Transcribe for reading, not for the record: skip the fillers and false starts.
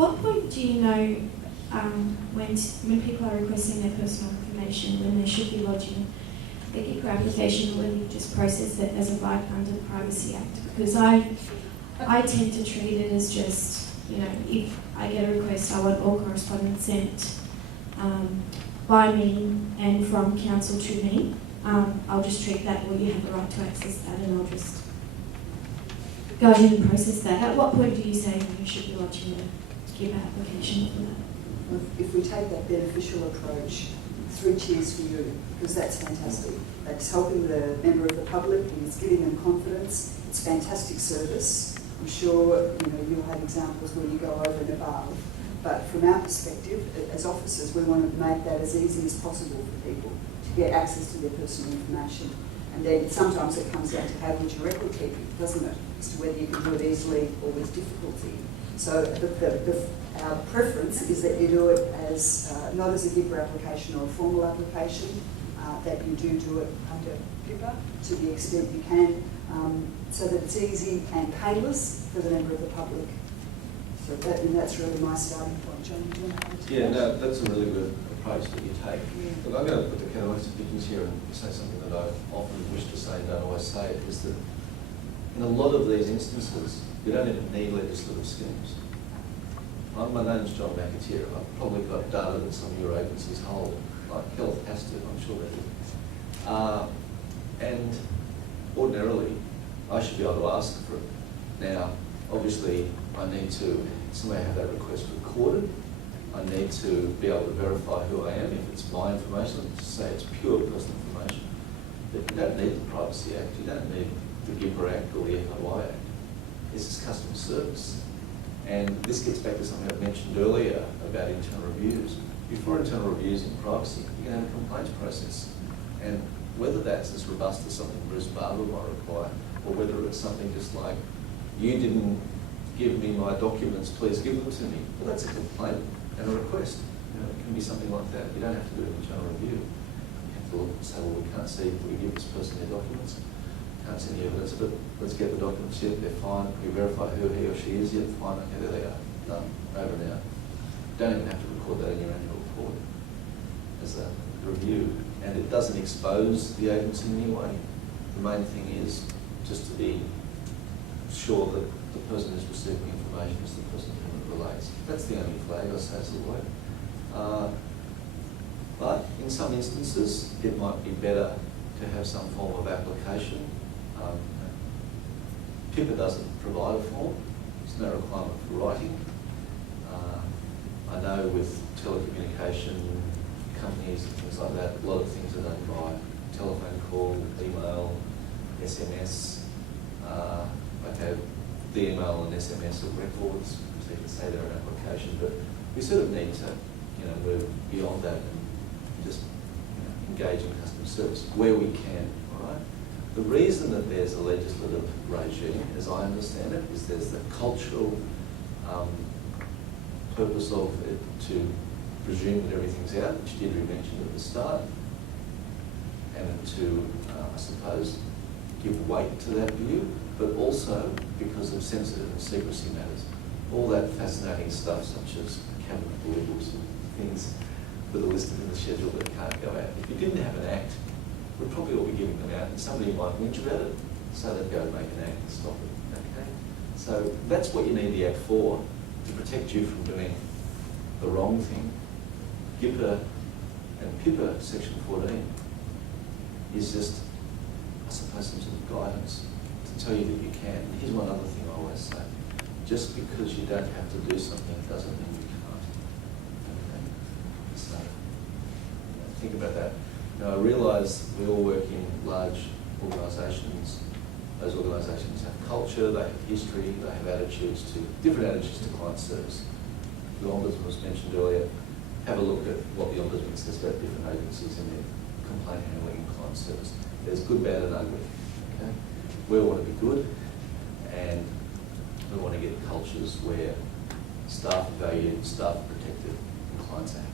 what point do you know when people are requesting their personal information, when they should be lodging the GIPA application, or whether you just process it as a right under the Privacy Act? Because I tend to treat it as just, if I get a request, I want all correspondence sent by me and from council to me. I'll just treat that, or you have the right to access that, and I'll just go ahead and process that. At what point do you say you should be lodging a GIPA application for that? If we take that beneficial approach, 3 cheers for you, because that's fantastic. That's helping the member of the public and it's giving them confidence. It's fantastic service. I'm sure you'll have examples where you go over and above. But from our perspective, as officers, we want to make that as easy as possible for people to get access to their personal information. And then sometimes it comes down to how good your record keeping, doesn't it? As to whether you can do it easily or with difficulty. So our preference is that you do it as not as a GIPA application or a formal application, that you do it under GIPA to the extent you can, so that it's easy and painless for the member of the public. So that's really my starting point. John, do you want to add to that? No, that's a really good approach that you take. Look, I'm going to put the cat amongst the pigeons here and say something that I often wish to say and don't always say, is that in a lot of these instances, you don't even need legislative schemes. My name's John McAteer. I've probably got data that some of your agencies hold, like Health has to, I'm sure they do. And ordinarily, I should be able to ask for it. Now, obviously, I need to somehow have that request recorded. I need to be able to verify who I am. If it's my information, to say it's pure personal information. But you don't need the Privacy Act. You don't need the GIPA Act or the FOI Act. This is customer service. And this gets back to something I mentioned earlier about internal reviews. Before internal reviews in privacy, you can have a complaints process. And whether that's as robust as something Bruce Barber might require, or whether it's something just like, you didn't give me my documents, please give them to me. Well, that's a complaint and a request. It can be something like that. You don't have to do an internal review. You have to say, well, we can't see, we give this person their documents. Can't see any evidence of it. Let's get the documents yet, they're fine. We verify who he or she is yet, fine, okay, there they are. Done, over and out. Don't even have to record that in your annual report as a review. And it doesn't expose the agency in any way. The main thing is just to be sure that the person who's receiving information is the person to whom it relates. That's the only flag I say as a way. But in some instances, it might be better to have some form of application. PIPA doesn't provide a form. There's no requirement for writing. I know with telecommunication companies and things like that, a lot of things are done by telephone call, email, SMS. Okay, the email and SMS are records, so you can say they're an application, but we sort of need to, move beyond that and just engage in customer service where we can, all right? The reason that there's a legislative regime, as I understand it, is there's the cultural purpose of it to presume that everything's out, which Deirdre mentioned at the start, and to, I suppose, give weight to that view, but also because of sensitive and secrecy matters. All that fascinating stuff, such as cabinet deliverables and things that are listed in the schedule that can't go out. If you didn't have an act, we'd probably all be giving them out, and somebody might whinge about it, so they'd go and make an act and stop it. Okay? So that's what you need the act for, to protect you from doing the wrong thing. GIPA and PIPA, Section 14, is just, I suppose, some sort of guidance to tell you that you can. And here's one other thing I always say. Just because you don't have to do something doesn't mean you can't. Okay? So, think about that. Now, I realise we all work in large organisations. Those organisations have culture, they have history, they have attitudes to, different attitudes to client service. The Ombudsman was mentioned earlier. Have a look at what the Ombudsman says about different agencies in their complaint handling and client service. There's good, bad and ugly. Okay? We want to be good, and we want to get cultures where staff are valued, staff are protected, and clients are happy.